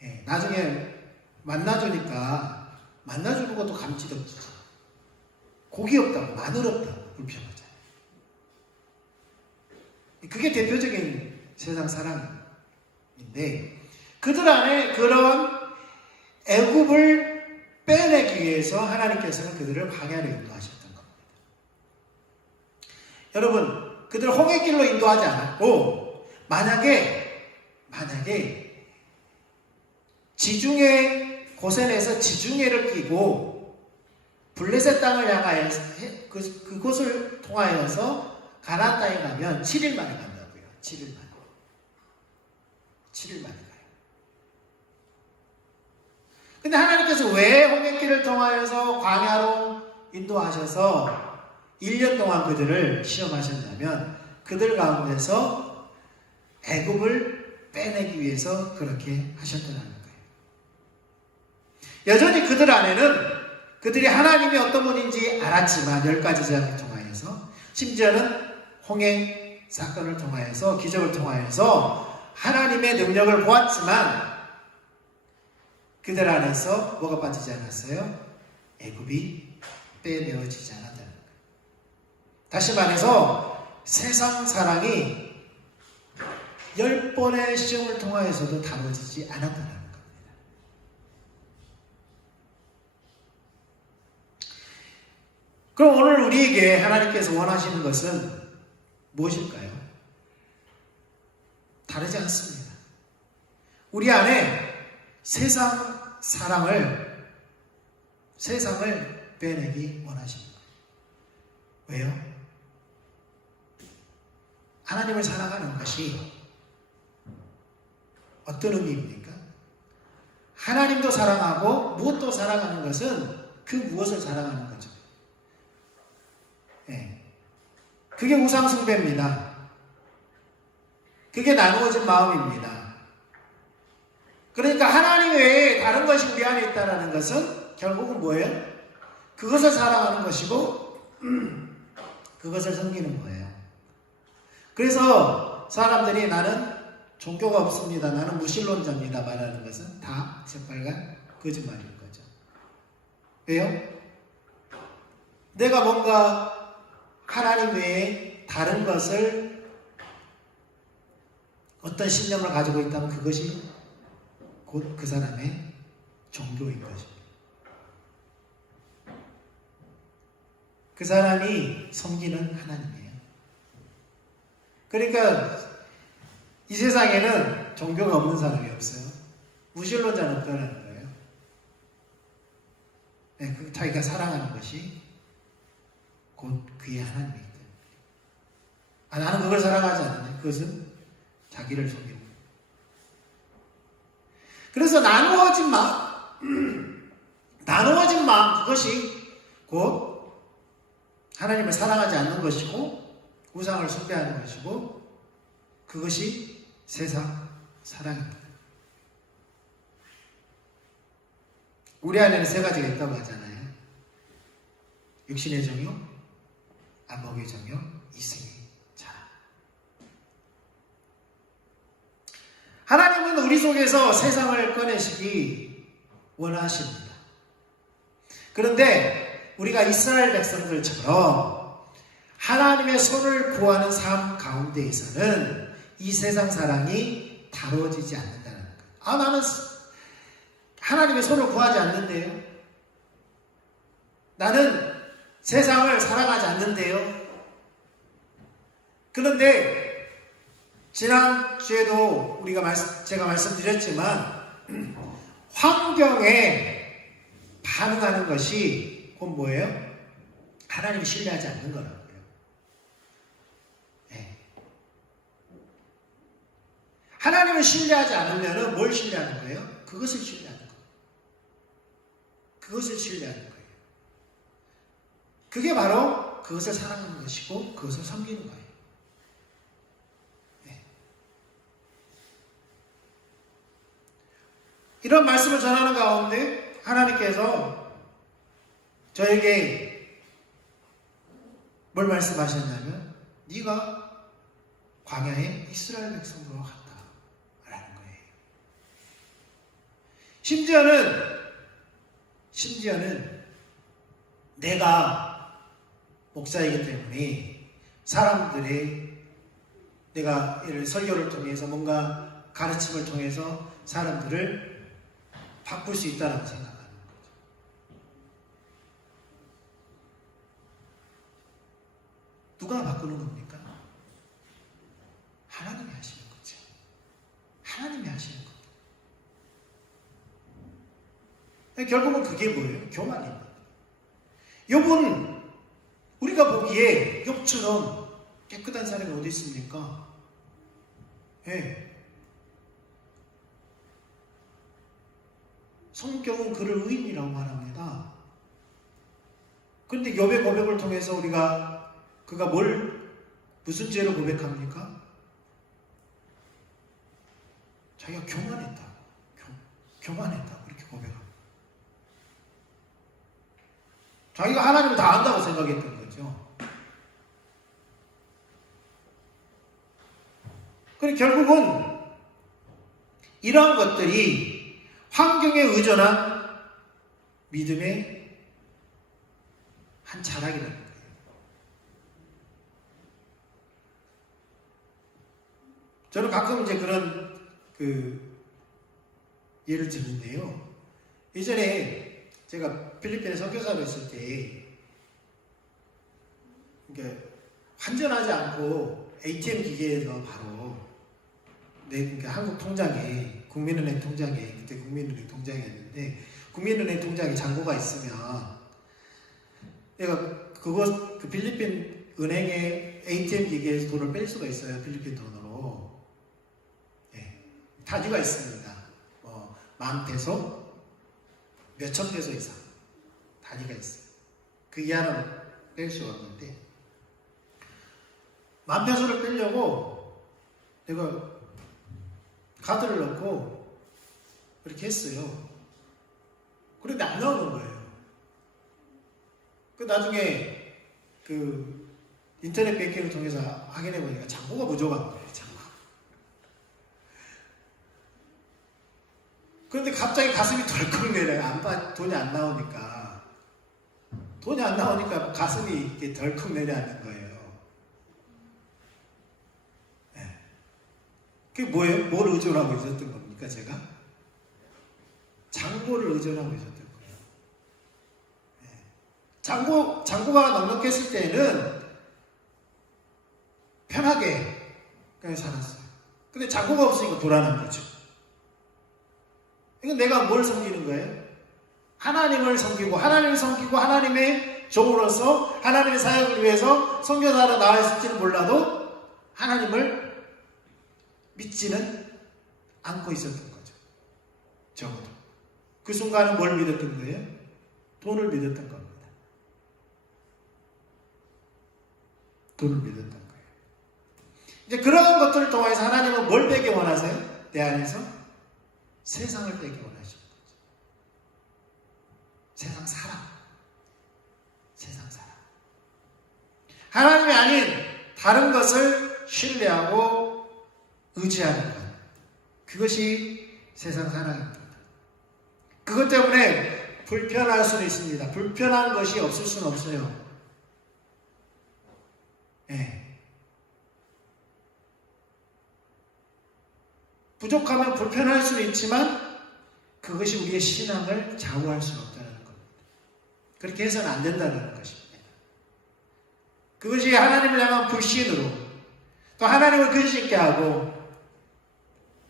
예, 나중에 만나주니까 만나주는 것도 감지덕지죠. 고기 없다고, 마늘 없다고 불평하잖아요. 그게 대표적인 세상 사랑인데, 그들 안에 그런 애굽을 빼내기 위해서 하나님께서는 그들을 광야로 인도하셨던 겁니다. 여러분, 그들 홍해길로 인도하지 않았고, 만약에 지중해 고센에서 지중해를 끼고 블레셋 땅을 향하여서 그곳을 통하여서 가나안 땅에 가면 7일 만에 간다고요. 7일 만에 가요. 근데 하나님께서 왜 홍해길을 통하여서 광야로 인도하셔서 1년 동안 그들을 시험하셨냐면, 그들 가운데서 애굽을 빼내기 위해서 그렇게 하셨다는 거예요. 여전히 그들 안에는 그들이 하나님이 어떤 분인지 알았지만, 10가지 제약을 통하여서, 심지어는 홍해 사건을 통하여서, 기적을 통하여서 하나님의 능력을 보았지만, 그들 안에서 뭐가 빠지지 않았어요? 애굽이 빼내어지지 않았다는 거예요. 다시 말해서 세상 사랑이 10번의 시험을 통하여서도 다뤄지지 않았다는 겁니다. 그럼 오늘 우리에게 하나님께서 원하시는 것은 무엇일까요? 다르지 않습니다. 우리 안에 세상을 빼내기 원하십니다. 왜요? 하나님을 사랑하는 것이 어떤 의미입니까? 하나님도 사랑하고 무엇도 사랑하는 것은 그 무엇을 사랑하는 거죠. 네. 그게 우상숭배입니다. 그게 나누어진 마음입니다. 그러니까 하나님 외에 다른 것이 우리 안에 있다는 것은 결국은 뭐예요? 그것을 사랑하는 것이고 그것을 섬기는 거예요. 그래서 사람들이 나는 종교가 없습니다, 나는 무신론자입니다 말하는 것은 다 새빨간 거짓말인 거죠. 왜요? 내가 뭔가 하나님 외에 다른 것을, 어떤 신념을 가지고 있다면 그것이 곧 그 사람의 종교인 것입니다. 그 사람이 섬기는 하나님이에요. 그러니까 이 세상에는 종교가 없는 사람이 없어요. 무신론자는 없다는 거예요. 네, 자기가 사랑하는 것이 곧 그의 하나님이기 때문에. 나는 그걸 사랑하지 않는데 그것은 자기를 섬기는 거예요. 그래서 나누어진 마음, 그것이 곧 하나님을 사랑하지 않는 것이고 우상을 숭배하는 것이고, 그것이 세상 사랑입니다. 우리 안에는 3가지가 있다고 하잖아요. 육신의 정욕, 안목의 정욕, 이승의 자랑. 하나님은 우리 속에서 세상을 꺼내시기 원하십니다. 그런데 우리가 이스라엘 백성들처럼 하나님의 손을 구하는 삶 가운데에서는 이 세상 사랑이 다루어지지 않는다는 거예요. 나는 하나님의 손을 구하지 않는데요. 나는 세상을 사랑하지 않는데요. 그런데 지난주에도 제가 말씀드렸지만 환경에 반응하는 것이 곧 뭐예요? 하나님을 신뢰하지 않는 거라고요. 네. 하나님을 신뢰하지 않으면 뭘 신뢰하는 거예요? 그것을 신뢰하는 거예요. 그것을 신뢰하는 거예요. 그게 바로 그것을 사랑하는 것이고 그것을 섬기는 거예요. 네. 이런 말씀을 전하는 가운데 하나님께서 저에게 뭘 말씀하셨냐면, 네가 광야의 이스라엘 백성과 같다라는 거예요. 심지어는 내가 목사이기 때문에 사람들의 내가 설교를 통해서 뭔가 가르침을 통해서 사람들을 바꿀 수 있다고 생각하는 거죠. 누가 바꾸는 겁니까? 하나님이 하시는 거죠. 하나님이 하시는 겁니다. 결국은 그게 뭐예요? 교만입니다. 욥은 우리가 보기에 욥처럼 깨끗한 사람이 어디 있습니까? 예. 성경은 그를 의인이라고 말합니다. 그런데 욥의 고백을 통해서 그가 무슨 죄를 고백합니까? 자기가 교만했다고 이렇게 고백합니다. 자기가 하나님을 다 안다고 생각했던 거죠. 그리고 결국은 이러한 것들이 환경에 의존한 믿음의 한 자락이라는 거예요. 저는 가끔 이제 그런 예를 드는데요. 예전에 제가 필리핀에 선교사로 있을 때, 그러니까 환전하지 않고 ATM 기계에서 바로 그러니까 한국 통장에, 국민은행 통장에, 그때 국민은행 통장이었는데, 국민은행 통장에 잔고가 있으면 내가 그 필리핀 은행의 ATM 기계에서 돈을 뺄 수가 있어요. 필리핀 돈으로. 네. 단위가 있습니다. 10,000페소, 몇천 페소 이상 단위가 있어요. 그 이하는 뺄 수가 없는데, 10,000페소를 빼려고 내가 카드를 넣고 이렇게 했어요. 그런데 안 나오는 거예요. 나중에 인터넷 뱅킹을 통해서 확인해 보니까 잔고가 부족한 거예요. 그런데 갑자기 가슴이 덜컥 내려요. 돈이 안 나오니까 가슴이 이렇게 덜컥 내려앉는 거예요. 네. 그게 뭐예요? 뭘 의존하고 있었던 겁니까, 제가? 잔고를 의존하고 있었던 거예요. 네. 잔고가 넉넉했을 때는 편하게 그냥 살았어요. 근데 잔고가 없으니까 불안한 거죠. 이건 내가 뭘 섬기는 거예요? 하나님을 섬기고 하나님의 종으로서 하나님의 사역을 위해서 선교사로 나와 있을지는 몰라도 하나님을 믿지는 않고 있었던 거죠. 적어도. 그 순간은 뭘 믿었던 거예요? 돈을 믿었던 겁니다. 돈을 믿었던 거예요. 이제 그런 것들을 통해서 하나님은 뭘 빼기 원하세요? 내 안에서? 세상을 빼기 원하시는 거죠. 세상 사람. 하나님이 아닌 다른 것을 신뢰하고 의지하는 것. 그것이 세상 사랑입니다. 그것 때문에 불편할 수는 있습니다. 불편한 것이 없을 수는 없어요. 네. 부족하면 불편할 수는 있지만 그것이 우리의 신앙을 좌우할 수는 없다는 겁니다. 그렇게 해서는 안 된다는 것입니다. 그것이 하나님을 향한 불신으로 또 하나님을 근심케 하고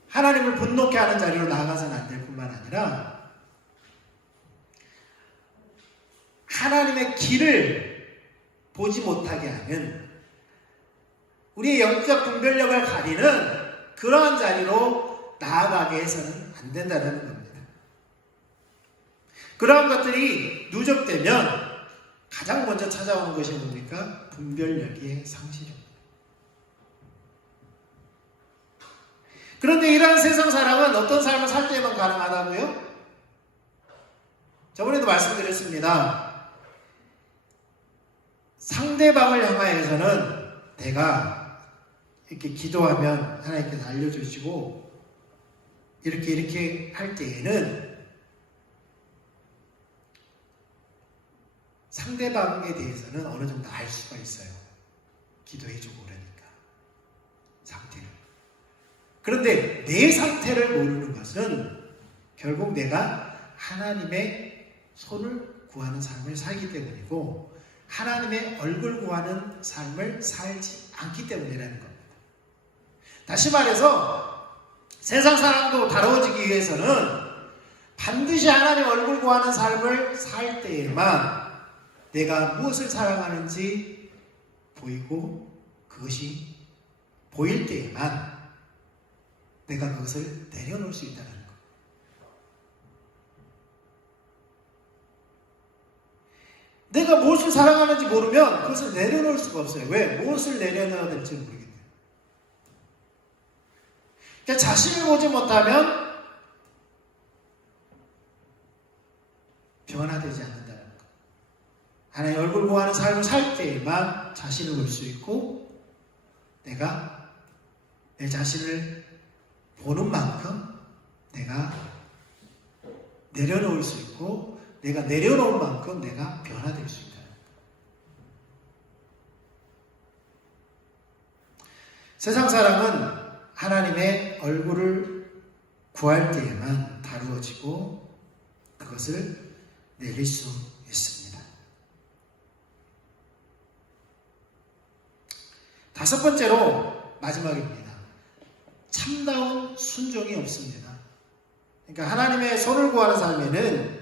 하나님을 분노케 하는 자리로 나아가서는 안 될 뿐만 아니라 하나님의 길을 보지 못하게 하는 우리의 영적 분별력을 가리는 그러한 자리로 나아가게 해서는 안 된다는 겁니다. 그러한 것들이 누적되면 가장 먼저 찾아오는 것이 뭡니까? 분별력의 상실입니다. 그런데 이러한 세상 사람은 어떤 삶을 살 때만 가능하다고요? 저번에도 말씀드렸습니다. 상대방을 향하여서는 내가 이렇게 기도하면 하나님께서 알려주시고 이렇게 할 때에는 상대방에 대해서는 어느 정도 알 수가 있어요. 기도해주고 그러니까 상태를. 그런데 내 상태를 모르는 것은 결국 내가 하나님의 손을 구하는 삶을 살기 때문이고 하나님의 얼굴 구하는 삶을 살지 않기 때문이라는 겁니다. 다시 말해서 세상 사람도 다루어지기 위해서는 반드시 하나님 얼굴 구하는 삶을 살 때에만 내가 무엇을 사랑하는지 보이고 그것이 보일 때에만 내가 그것을 내려놓을 수 있다는 것. 내가 무엇을 사랑하는지 모르면 그것을 내려놓을 수가 없어요. 왜? 무엇을 내려놓아야 될지 모르겠네요. 그러니까 자신을 보지 못하면 변화되지 않는다는 것. 하나님 얼굴 구하는 삶을 살 때에만 자신을 볼 수 있고 내가 내 자신을 보는 만큼 내가 내려놓을 수 있고 내가 내려놓을 만큼 내가 변화될 수 있다는 것. 세상 사람은 하나님의 얼굴을 구할 때에만 다루어지고 그것을 내릴 수 있습니다. 다섯 번째로 마지막입니다. 참다운 순종이 없습니다. 그러니까 하나님의 손을 구하는 삶에는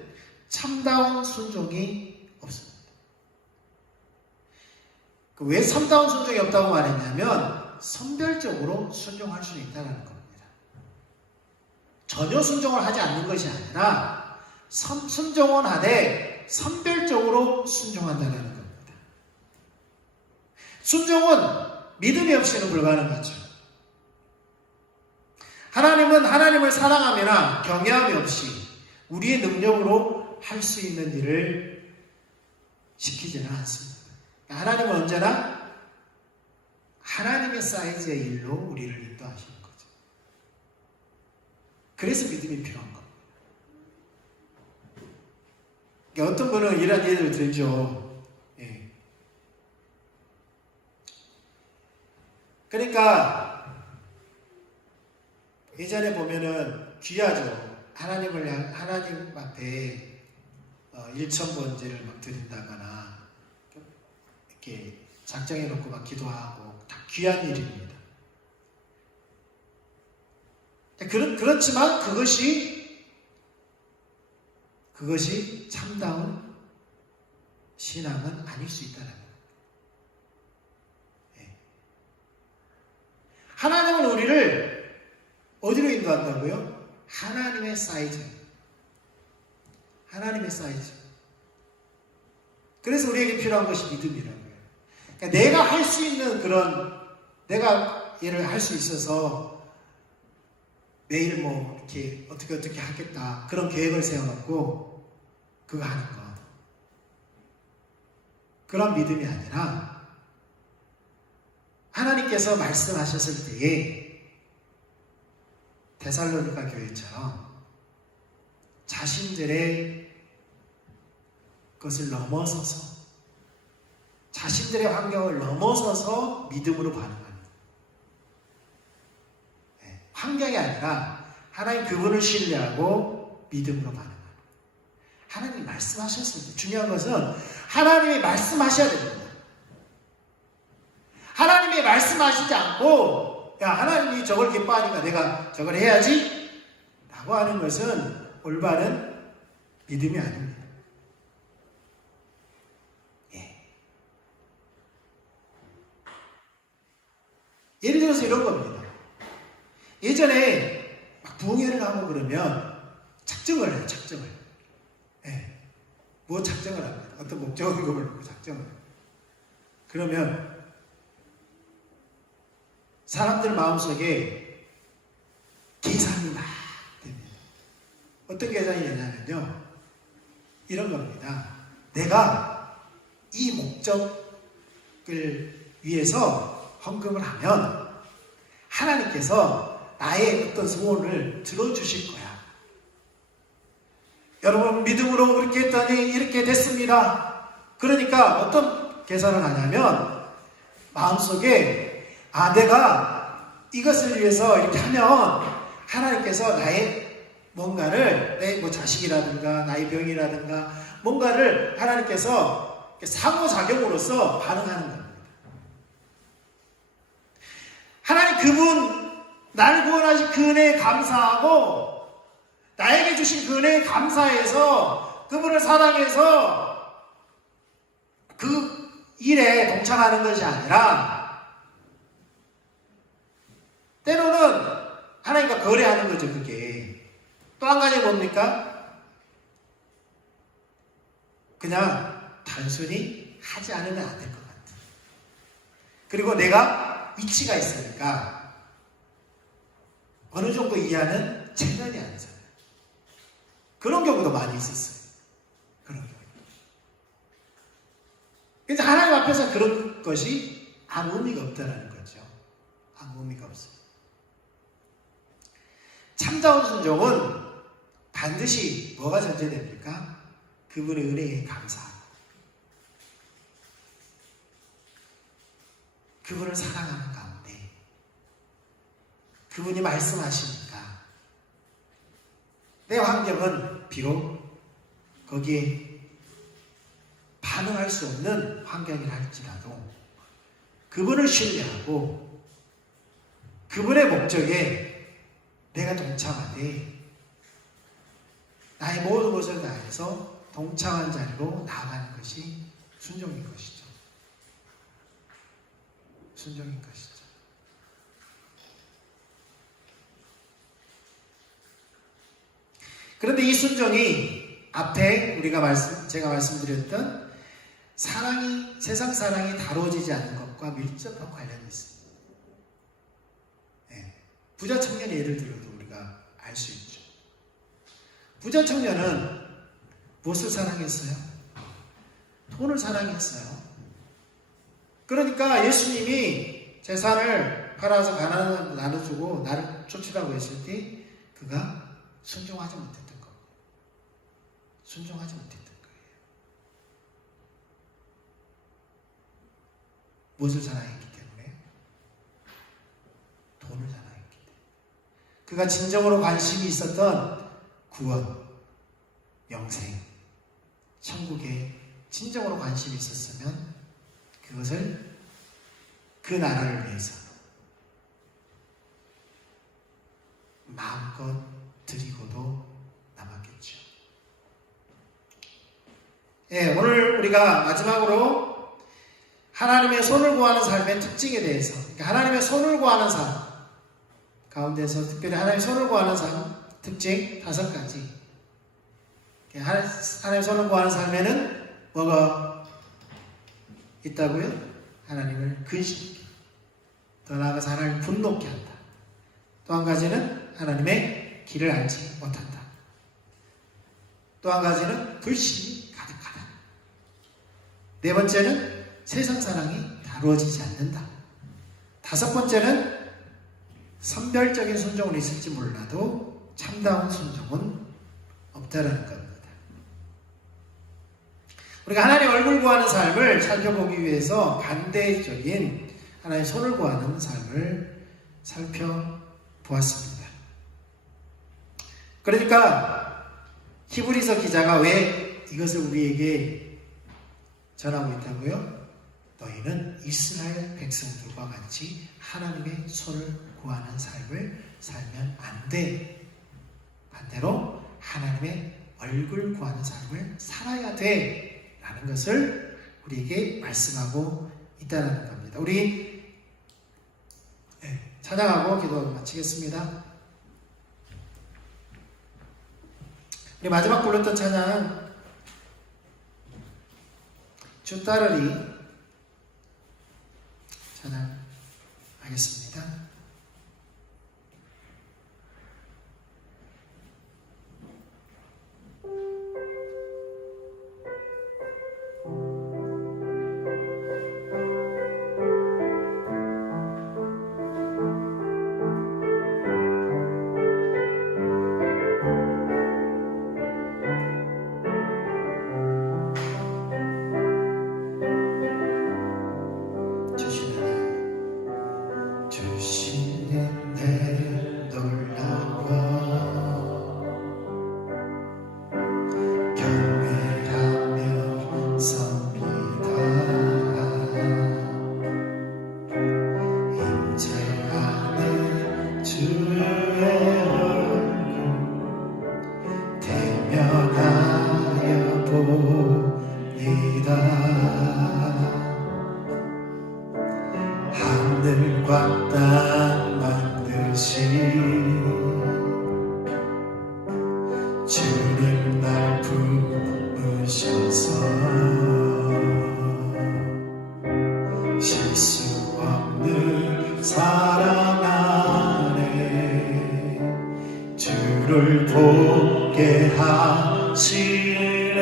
참다운 순종이 없습니다. 왜 참다운 순종이 없다고 말했냐면 선별적으로 순종할 수 있다는 겁니다. 전혀 순종을 하지 않는 것이 아니라 순종은 하되 선별적으로 순종한다는 겁니다. 순종은 믿음이 없이는 불가능하죠. 하나님은 하나님을 사랑하거나 경외함이 없이 우리의 능력으로 할 수 있는 일을 시키지는 않습니다. 하나님은 언제나 하나님의 사이즈의 일로 우리를 인도하시는 거죠. 그래서 믿음이 필요한 겁니다. 그러니까 어떤 분은 이런 예를 들죠. 예. 그러니까 예전에 보면은 귀하죠. 하나님 앞에 1,000번제를 막 드린다거나 이렇게 작정해 놓고 막 기도하고 다 귀한 일입니다. 그렇지만 그것이 참다운 신앙은 아닐 수 있다는 거예요. 네. 하나님은 우리를 어디로 인도한다고요? 하나님의 사이즈. 하나님의 사이즈. 그래서 우리에게 필요한 것이 믿음이라고요. 그러니까 내가 할 수 있는 내가 일을 할 수 있어서 매일 이렇게 어떻게 하겠다. 그런 계획을 세워놓고 그거 하는 거. 그런 믿음이 아니라 하나님께서 말씀하셨을 때에 데살로니가 교회처럼 자신들의 것을 넘어서서 자신들의 환경을 넘어서서 믿음으로 반응합니다. 네, 환경이 아니라 하나님 그분을 신뢰하고 믿음으로 반응합니다. 하나님이 말씀하셨을 때 중요한 것은 하나님이 말씀하셔야 됩니다. 하나님이 말씀하시지 않고 야 하나님이 저걸 기뻐하니까 내가 저걸 해야지 라고 하는 것은 올바른 믿음이 아닙니다. 예를 들어서 이런 겁니다. 예전에 막 부흥회를 하고 그러면 작정을 해요. 작정을. 예. 뭐 작정을 합니다. 어떤 목적을 놓고 작정을 해요. 그러면 사람들 마음속에 계산이 막 됩니다. 어떤 계산이 되냐면요. 이런 겁니다. 내가 이 목적을 위해서 헌금을 하면 하나님께서 나의 어떤 소원을 들어주실 거야. 여러분, 믿음으로 그렇게 했더니 이렇게 됐습니다. 그러니까 어떤 계산을 하냐면 마음속에 내가 이것을 위해서 이렇게 하면 하나님께서 나의 뭔가를, 내 뭐 자식이라든가 나의 병이라든가 뭔가를 하나님께서 상호작용으로서 반응하는 겁니다. 하나님, 그분 나를 구원하신 그 은혜에 감사하고 나에게 주신 그 은혜에 감사해서 그분을 사랑해서 그 일에 동참하는 것이 아니라 때로는 하나님과 거래하는 거죠. 그게 또 한 가지 뭡니까? 그냥 단순히 하지 않으면 안 될 것 같아. 그리고 내가 위치가 있으니까 어느 정도 이해하는 체면이 아니잖아요. 그런 경우도 많이 있었어요. 그런 경우. 그래서 하나님 앞에서 그런 것이 아무 의미가 없다는 거죠. 아무 의미가 없어요. 참다운 순종은 반드시 뭐가 전제됩니까? 그분의 은혜에 감사하고 그분을 사랑하는 가운데 그분이 말씀하시니까 내 환경은 비록 거기에 반응할 수 없는 환경이라 할지라도 그분을 신뢰하고 그분의 목적에 내가 동참하되 나의 모든 것을 다해서 동참한 자리로 나아가는 것이 순종인 것이죠. 순종인 것이죠. 그런데 이 순종이 앞에 제가 말씀드렸던 세상 사랑이 다뤄지지 않는 것과 밀접한 관련이 있습니다. 네. 부자 청년의 예를 들어도 우리가 알 수 있죠. 부자 청년은 무엇을 사랑했어요? 돈을 사랑했어요. 그러니까 예수님이 재산을 팔아서 가난한 사람 나눠주고 나를 쫓으라고 했을 때 그가 순종하지 못했던 거예요. 순종하지 못했던 거예요. 무엇을 사랑했기 때문에? 돈을 사랑했기 때문에. 그가 진정으로 관심이 있었던 구원, 영생, 천국에 진정으로 관심이 있었으면 그것을 그 나라를 위해서 마음껏 드리고도 남았겠죠. 오늘 우리가 마지막으로 하나님의 손을 구하는 삶의 특징에 대해서, 그러니까 하나님의 손을 구하는 삶 가운데서 특별히 하나님의 손을 구하는 삶 특징 5가지. 하나님의 손을 구하는 삶에는 뭐가 있다고요? 하나님을 근심하게, 더 나아가서 하나님을 분노케 한다. 또 한 가지는 하나님의 길을 알지 못한다. 또 한 가지는 불신이 가득하다. 네 번째는 세상 사랑이 다루어지지 않는다. 5번째는 선별적인 순종은 있을지 몰라도 참다운 순종은 없다라는 겁니다. 우리가 하나님의 얼굴 구하는 삶을 살펴보기 위해서 반대적인 하나님의 손을 구하는 삶을 살펴보았습니다. 그러니까 히브리서 기자가 왜 이것을 우리에게 전하고 있다고요? 너희는 이스라엘 백성들과 같이 하나님의 손을 구하는 삶을 살면 안 돼. 반대로 하나님의 얼굴 구하는 삶을 살아야 돼. 라는 것을 우리에게 말씀하고 있다는 겁니다. 우리 찬양하고 기도 마치겠습니다. 우리 마지막 불렀던 찬양 주 따르리 찬양하겠습니다. 주님 날 품으셔서 실수 없는 사랑 안에 주를 보게 하시네.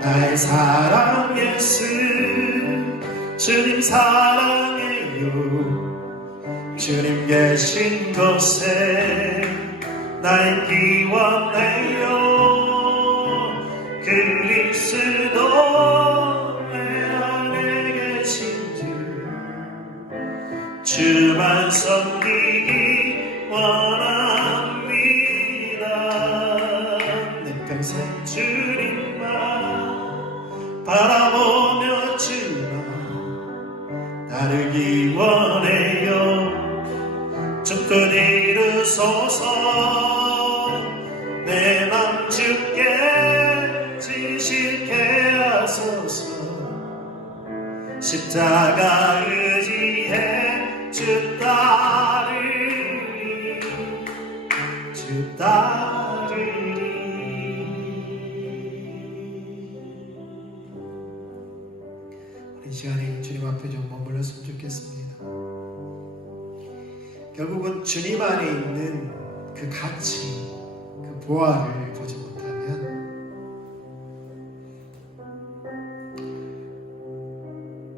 나의 사랑 예수 주님 사랑해요. 주님 계신 곳에 날 기원해요. 그리스도 내 안에 계신 주만 섬기기 원합니다. 내 평생 주님만 바라보며 주만 따르기 원해요. 주껏 이루소서 내 맘 주께 진실케 하소서. 십자가 의지해 주 따르리 주 따르리. 이 시간에 주님 앞에 좀 머물렀으면 좋겠습니다. 결국은 주님 안에 있는 그 가치, 그 보화를 보지 못하면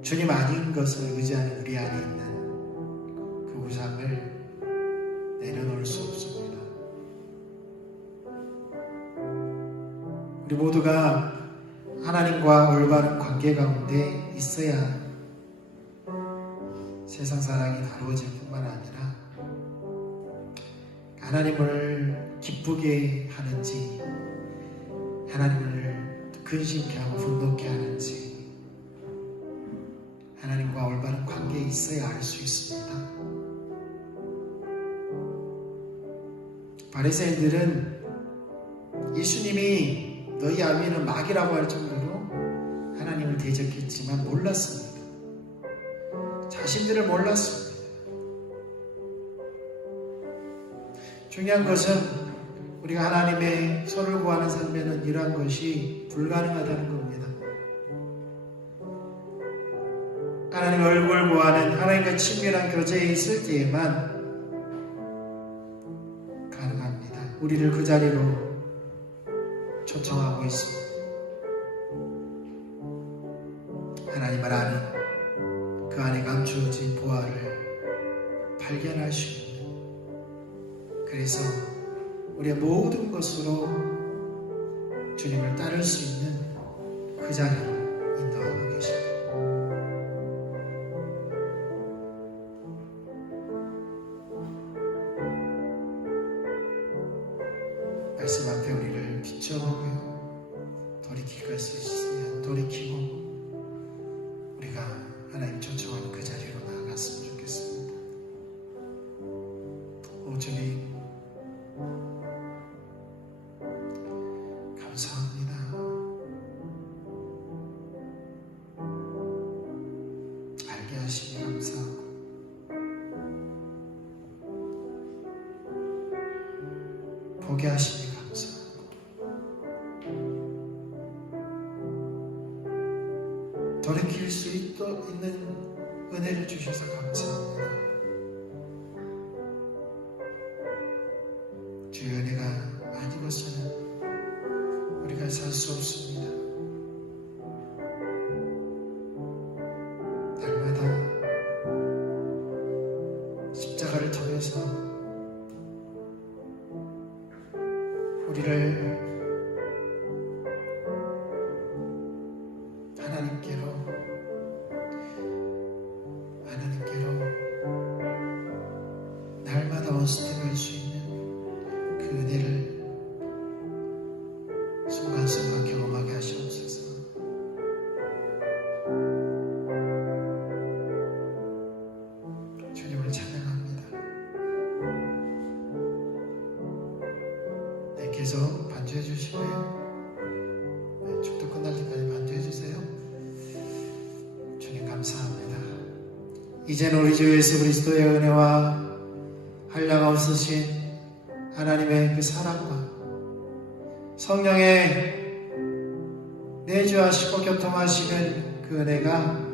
주님 아닌 것을 의지하는 우리 안에 있는 그 우상을 내려놓을 수 없습니다. 우리 모두가 하나님과 올바른 관계 가운데 있어야 세상 사랑이 다루어질 뿐만 아니라 하나님을 기쁘게 하는지 하나님을 근심케 하고 분노케 하는지 하나님과 올바른 관계에 있어야 알 수 있습니다. 바리새인들은 예수님이 너희 아비는 마귀라고 할 정도로 하나님을 대적했지만 몰랐습니다. 자신들을 몰랐습니다. 중요한 것은 우리가 하나님의 손을 구하는 삶에는 이러한 것이 불가능하다는 겁니다. 하나님 얼굴 구하는 하나님과 친밀한 교제에 있을 때에만 가능합니다. 우리를 그 자리로 초청하고 있습니다. 하나님을 아는 그 안에 감추어진 보화를 발견할 수 있는, 그래서 우리의 모든 것으로 주님을 따를 수 있는 그 자리로 인도하고 계십니다. 말씀 앞에 우리를 비춰보고요, 돌이킬 수 있으면 돌이키고 우리가 하나님 초청하는 그 자리로 나아갔으면 좋겠습니다. 오 주님, 감사합니다. 알게 하시니 감사하고 보게 하시니 감사하고 돌이킬 수 있는 은혜를 주셔서 감사합니다. 주의 은혜가 아니고서는 우리가 살 수 없습니다. 날마다 십자가를 통해서 우리를 하나님께로 날마다 원스텝할 수 있는 그 은혜를 순간순간 경험하게 하시옵소서. 주님을 찬양합니다. 네, 계속 반주해 주시고요. 네, 축도 끝날 때까지 반주해 주세요. 주님 감사합니다. 이제는 우리 주 예수 그리스도의 은혜와 없으신 하나님의 그 사랑과 성령의 내주하시고 교통하시는 그 은혜가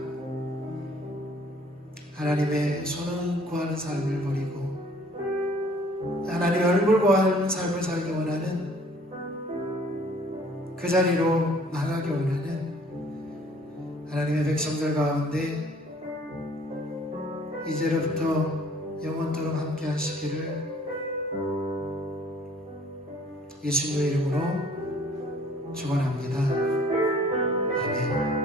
하나님의 손을 구하는 삶을 버리고 하나님의 얼굴 구하는 삶을 살기 원하는 그 자리로 나가기 원하는 하나님의 백성들 가운데 이제로부터 영원토록 함께 하시기를 예수님의 이름으로 축원합니다. 아멘.